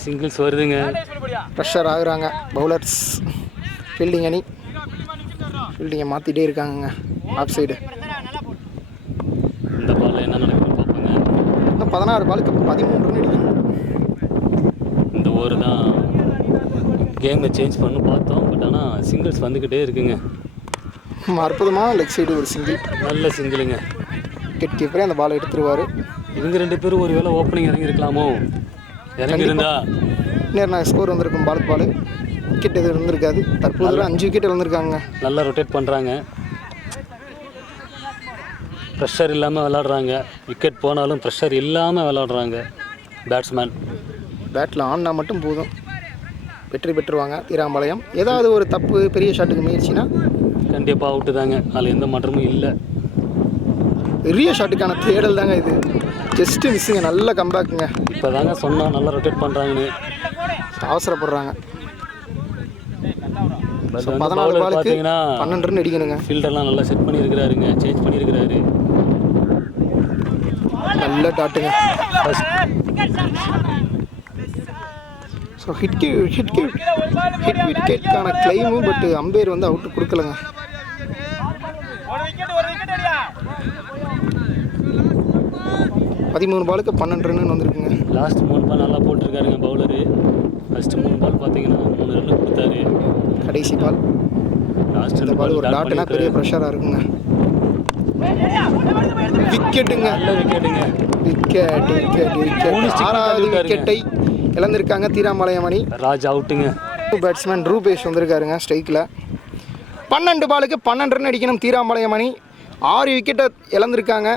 சிங்கிள்ஸ் வருதுங்க. ப்ரெஷர் ஆகுறாங்க பவுலர்ஸ். ஃபீல்டிங் அணி ஃபீல்டிங்கை மாற்றிட்டே இருக்காங்கங்க ஆஃப் சைடு. இந்த பால் என்ன நடக்குதுன்னு பார்ப்போங்க. இன்னும் 16 பாலுக்கு 13 ரன் அடிக்கணும். இந்த ஓவர் தான் கேமை சேஞ்ச் பண்ணு பார்த்தோம். பட் ஆனால் சிங்கிள்ஸ் வந்துக்கிட்டே இருக்குங்க. அற்புதமாக லெக் சைடு ஒரு சிங்கிள், நல்ல சிங்கிளுங்க. விக்கெட் கீப்பரே அந்த பால் எடுத்துருவார். இவங்க 2 பேரும் ஒரு வேளை ஓப்பனிங் இறங்கியிருக்கலாமோ. இறங்கியிருந்தா நேரம் ஸ்கோர் வந்திருக்கும். பால் விக்கெட் எதுவும் இருந்திருக்காது. தற்போது 5 விக்கெட் இழந்திருக்காங்க. நல்லா ரொட்டேட் பண்ணுறாங்க. ப்ரெஷர் இல்லாமல் விளாடுறாங்க. விக்கெட் போனாலும் ப்ரெஷர் இல்லாமல் விளாடுறாங்க பேட்ஸ்மேன். பேட்டில் ஆடினா மட்டும் போதும், வெற்றி பெற்றுருவாங்க தீராம்பாளையம். ஏதாவது ஒரு தப்பு பெரிய ஷாட்டுக்கு முயற்சினா கண்டிப்பாக அவுட்டு தாங்க. அதில் எந்த மாற்றமும் இல்லை. பெரிய ஷாட்டுக்கான தேடல் தாங்க இது. ஜஸ்ட்டு மிஸ்ஸுங்க. நல்ல கம்பேக்குங்க. இப்போ தாங்க சொன்னோம் நல்லா ரொட்டேட் பண்ணுறாங்கன்னு. அவசரப்படுறாங்க. 14 பாலுக்கு பார்த்தீங்கன்னா 12 ரன் அடிக்கணுங்க. ஃபீல்டர்லாம் நல்லா செட் பண்ணியிருக்கிறாருங்க, சேஞ்ச் பண்ணியிருக்கிறாரு. நல்ல டாட்டுங்க. ஸோ ஹிட் விக்கெட்கான கிளைமும், பட் அம்பையர் வந்து அவுட்டு கொடுக்கலங்க. 13 பாலுக்கு 12 ரன் வந்திருக்குங்க. லாஸ்ட் 3 பால் நல்லா போட்டிருக்காருங்க பவுலரு. ஃபஸ்ட்டு 3 பால் பார்த்தீங்கன்னா 3 ரன் கொடுத்தாரு. கடைசி பால் லாஸ்ட் இந்த பால் ஒரு டாட்னா பெரிய ப்ரெஷராக இருக்குங்க. விக்கெட்டுங்க. நல்ல விக்கெட்டுங்க. விக்கெட் 6வது விக்கெட்டை இழந்திருக்காங்க தீராம்பாளையம் அணி. ராஜ் அவுட்டுங்க. பேட்ஸ்மேன் ரூபேஷ் வந்திருக்காருங்க ஸ்ட்ரைக்கில். 12 பாலுக்கு 12 ரன் அடிக்கணும் தீராம்பாளையம் அணி. 6 விக்கெட்டை இழந்திருக்காங்க.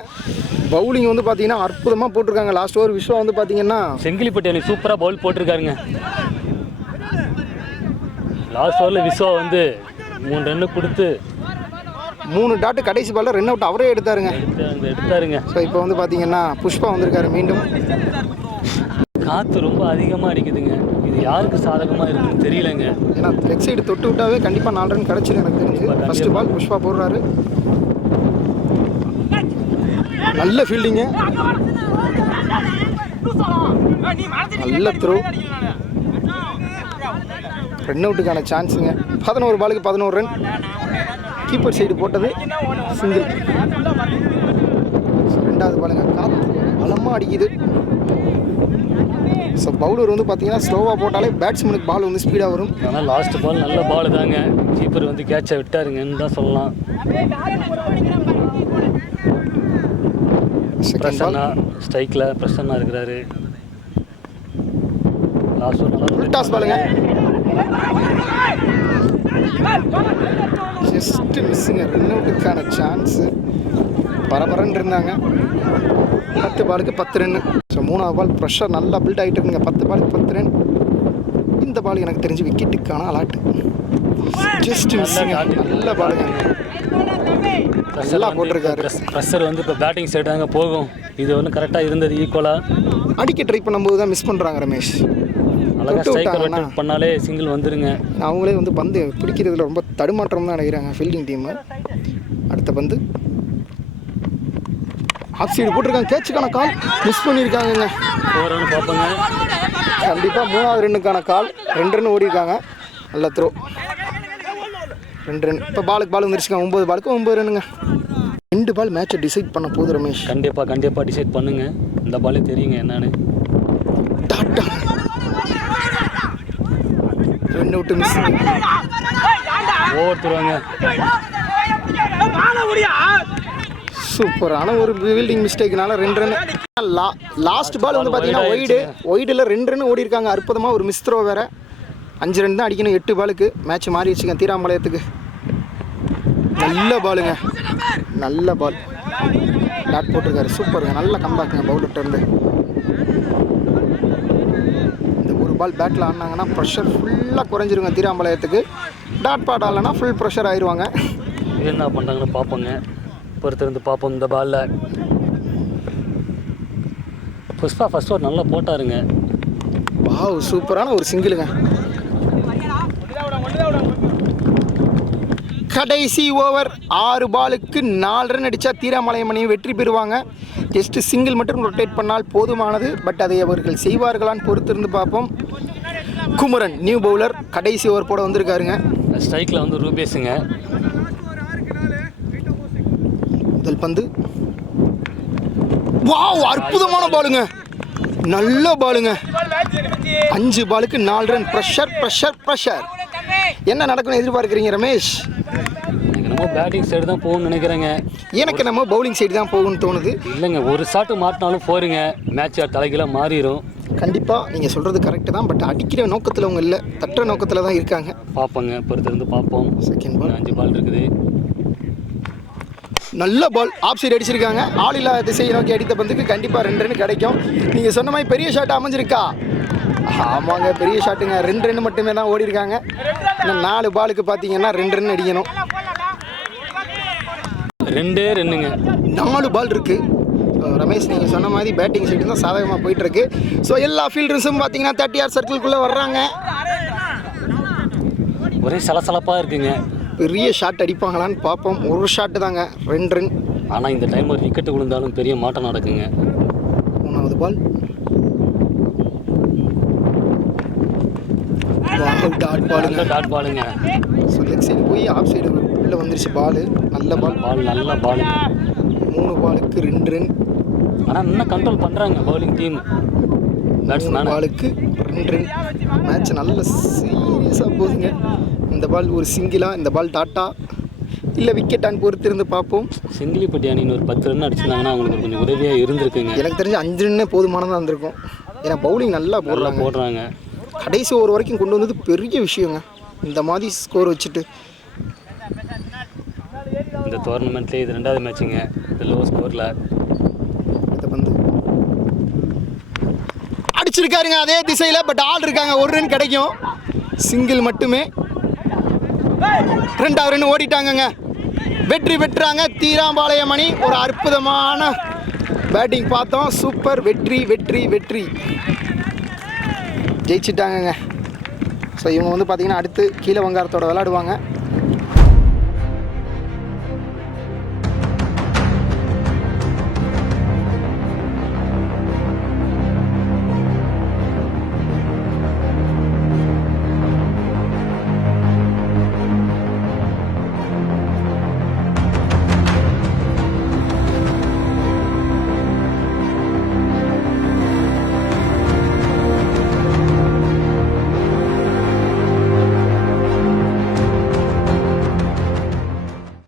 பவுலிங் வந்து பார்த்தீங்கன்னா அற்புதமாக போட்டிருக்காங்க. லாஸ்ட் ஓவர் விஸ்வா வந்து பார்த்தீங்கன்னா செங்கிலிப்பட்டி அணி சூப்பராக பவுல் போட்டிருக்காருங்க. லாஸ்ட் ஓவரில் விஸ்வா வந்து 3 ரன்னு கொடுத்து 3 டாட்டு கடைசி பாலில் ரன் அவுட் அவரே எடுத்தாருங்க. ஸோ இப்போ வந்து பார்த்தீங்கன்னா புஷ்பா வந்திருக்காரு மீண்டும். காற்று ரொம்ப அதிகமாக அடிக்குதுங்க. இது யாருக்கு சாதகமாக இருக்குன்னு தெரியலங்க. ஏன்னா லெக் சைடு தொட்டு விட்டாவே கண்டிப்பாக 4 ரன் கிடச்சிடும் எனக்கு தெரிஞ்சு. ஃபர்ஸ்ட் பால் புஷ்பா போடுறாரு. நல்ல ஃபீல்டிங்கு, நல்ல த்ரோ. ரன் அவுட்டுக்கான சான்ஸுங்க. 11 பாலுக்கு 11 ரன். கீப்பர் சைடு போட்டது சிங்கிள். 2வது பாலுங்க. காற்று பலமாக அடிக்குது. ஸோ பவுலர் வந்து பார்த்தீங்கன்னா ஸ்லோவாக போட்டாலே பேட்ஸ்மேனுக்கு பால் வந்து ஸ்பீடாக வரும். ஆனால் லாஸ்ட் பால் நல்ல பால் தாங்க. கீப்பர் வந்து கேட்சை விட்டாருங்கன்னு தான் சொல்லலாம். பிரசன்னா ஸ்ட்ரைக்கில் பிரசன்னா இருக்கிறாரு. லாஸ்ட் நல்லா ஃபுல் டாஸ் பாலுங்க. ஜஸ்ட் மிஸ்ஸுங்க. ரன் அவுட்டுக்கான சான்ஸு பரபரன்னு இருந்தாங்க. 10 பாலுக்கு 10 ரன்னு. ஸோ 3வது பால் ப்ரெஷர் நல்லா பில்ட் ஆகிட்டு இருக்குங்க. 10 பாலுக்கு 10 ரன். இந்த பால் எனக்கு தெரிஞ்சு விக்கெட்டுக்கான அலாட்டு. ஜஸ்ட் மிஸ்ஸுங்க. நல்ல பாலுங்க. நல்லா போட்டிருக்காரு. ப்ரெஷர் வந்து இப்போ பேட்டிங் சைடு தாங்க போகும். இது வந்து கரெக்டாக இருந்தது ஈக்குவலாக. அடிக்க ட்ரை பண்ணும்போது தான் மிஸ் பண்ணுறாங்க ரமேஷ். அழகாக ஸ்ட்ரைக்கர் ரொட்டேட் பண்ணாலே சிங்கிள் வந்துருங்க. அவங்களே வந்து பந்து பிடிக்கிறதுல ரொம்ப தடுமாற்றம் தான் நினைக்கிறாங்க ஃபீல்டிங் டீமு. அடுத்த பந்து ஆஃப் சைடு போட்டிருக்காங்க. கேட்சுக்கான கால் மிஸ் பண்ணியிருக்காங்கங்க. 4 ரன் பார்ப்போங்க. கண்டிப்பாக 3வது ரன்னுக்கான கால். 2 ரன் ஓடி இருக்காங்க. நல்ல த்ரோ. 2 ரன். இப்போ பாலுக்கு பால் வந்துருச்சுங்க. 9 பாலுக்கு 9 ரன்னுங்க. 2 பால் மேட்சை டிசைட் பண்ண போகுது ரமேஷ். கண்டிப்பாக டிசைட் பண்ணுங்க. இந்த பாலே தெரியுங்க என்னன்னு. Tata run out miss. Over தருவாங்க. சூப்பரான ஒரு ஃபீல்டிங் மிஸ்டேக்னால 2 ரன். லாஸ்ட் பால் வந்து பார்த்தீங்கன்னா ஒய்டில் 2 ரன் ஓடி இருக்காங்க. அற்புதமாக ஒரு மிஸ் த்ரோ வேறு. 5 ரன் தான் அடிக்கணும் 8 பாலுக்கு. மேட்ச் மாறிடுச்சுங்க தீராம்பாளையத்துக்கு. நல்ல பாலுங்க. நல்ல பால். டாட் போட்டிருக்காரு. சூப்பருங்க. நல்ல கம்பேக்குங்க பவுலர்கிட்ட இருந்து. இந்த ஒரு பால் பேட்டில் ஆடினாங்கன்னா ப்ரெஷர் ஃபுல்லாக குறைஞ்சிருங்க தீராம்பாளையத்துக்கு. டாட் பாட் ஆடலைன்னா ஃபுல் ப்ரெஷர் ஆயிடுவாங்க. என்ன பண்ணுறாங்கன்னு பார்ப்போங்க. பொறுத்திருந்து பார்ப்போம். இந்த பாலில் புஷ்பா ஃபர்ஸ்ட் ஓவர் நல்லா போட்டாருங்க. வாவ் சூப்பரான ஒரு சிங்கிளுங்க. கடைசி ஓவர் 6 பாலுக்கு 4 ரன் அடித்தா தீராமலையம் அணி வெற்றி பெறுவாங்க. ஜஸ்ட் சிங்கிள் மட்டும் ரொட்டேட் பண்ணால் போதுமானது. பட் அதை அவர்கள் செய்வார்களான்னு பொறுத்திருந்து பார்ப்போம். குமரன் நியூ பவுலர் கடைசி ஓவர் போட வந்திருக்காருங்க. ஸ்ட்ரைக்கில் வந்து ரூபேஸுங்க. முதல் பந்து. வாவ் அற்புதமான பாலுங்க. நல்ல பாலுங்க. 5 பாலுக்கு 4 ரன். ப்ரெஷர். என்ன நடக்கும்னு எதிர்பார்க்குறீங்க ரமேஷ்? எனக்கு நம்ம பேட்டிங் சைடு தான் போகணும்னு நினைக்கிறேங்க. எனக்கு நம்ம பவுலிங் சைடு தான் போகணும்னு தோணுது. இல்லைங்க, ஒரு ஷாட்டு மாட்டினாலும் போருங்க, மேட்ச் தலைகீழாக மாறிடும். கண்டிப்பாக நீங்கள் சொல்கிறது கரெக்டு தான். பட் அடிக்கிற நோக்கத்தில் அவங்க இல்லை, தட்டுற நோக்கத்தில் தான் இருக்காங்க. பார்ப்போங்க, பொறுத்திருந்து பார்ப்போம். Second ball. 5 பால் இருக்குது. நல்ல பால். ஆஃப் சைடு அடிச்சிருக்காங்க. ஆள் இல்லாத திசையை நோக்கி அடித்த பந்துக்கு கண்டிப்பாக 2 ரன் கிடைக்கும். நீங்கள் சொன்ன மாதிரி பெரிய ஷாட் அமைஞ்சிருக்கா? ஆமாங்க, பெரிய ஷாட்டுங்க. 2 ரன் மட்டுமே தான் ஓடி இருக்காங்க. இன்னும் 4 பாலுக்கு பார்த்தீங்கன்னா 2 ரன் அடிக்கணும். 2 ரன்னுங்க. 4 பால் இருக்குது. ரமேஷ் நீங்கள் சொன்ன மாதிரி பேட்டிங் சைடு தான் சாதகமாக போயிட்டுருக்கு. ஸோ எல்லா ஃபீல்டர்ஸும் பார்த்தீங்கன்னா 30 ஆர் சர்க்கிள்குள்ளே வர்றாங்க. ஒரே சலசலப்பாக இருக்குங்க. பெரிய ஷாட் அடிப்பாங்களான்னு பார்ப்போம். ஒரு ஷாட்டு தாங்க, 2 ரன். ஆனால் இந்த டைம் ஒரு விக்கெட்டு விழுந்தாலும் பெரிய மாட்டம் நடக்குங்க. 3வது பால். டாட் பாலுங்க. டாட் பாலுங்க. ஸோ லெக் சைடு போய் ஆஃப் சைடு உள்ளே வந்துருச்சு பால். நல்ல பால். நல்ல பாலுங்க. 3 பாலுக்கு 2 ரன். ஆனால் இன்னும் கண்ட்ரோல் பண்ணுறாங்க பவுலிங் டீம். 3 பாலுக்கு 2 ரன். மேட்ச் நல்ல சீரியஸாக போகுதுங்க. இந்த பால் ஒரு சிங்கிளா, இந்த பால் டாட்டா இல்லை விக்கெட்டான்னு பொறுத்திருந்து பார்ப்போம். செங்கிலிப்பட்டி அணின்னு ஒரு 10 ரன் அடிச்சிருந்தாங்கன்னா அவங்களுக்கு கொஞ்சம் உதவியாக இருந்திருக்குங்க. எனக்கு தெரிஞ்சு 5 ரன்னே போதுமானதாக இருந்திருக்கும். ஏன்னா பவுலிங் நல்லா போடுறாங்க. கடைசி ஓவர் வரைக்கும் கொண்டு வந்தது பெரிய விஷயங்க. இந்த மாதிரி ஸ்கோர் வச்சுட்டு இந்த டோர்னமெண்ட்லேயே இது 2வது மேட்சுங்க இந்த லோ ஸ்கோரில். இதை வந்து அடிச்சிருக்காருங்க அதே திசையில். பட் ஆள் இருக்காங்க. 1 ரன் கிடைக்கும். சிங்கிள் மட்டுமே. 2வது ரன் ஓடிட்டாங்கங்க. வெற்றி பெற்றாங்க தீராம்பாளையம் அணி. ஒரு அற்புதமான பேட்டிங் பார்த்தோம். சூப்பர். வெற்றி ஜெயிச்சிட்டாங்கங்க. ஸோ இவங்க வந்து பார்த்தீங்கன்னா அடுத்து கீழே வங்காரத்தோட விளையாடுவாங்க.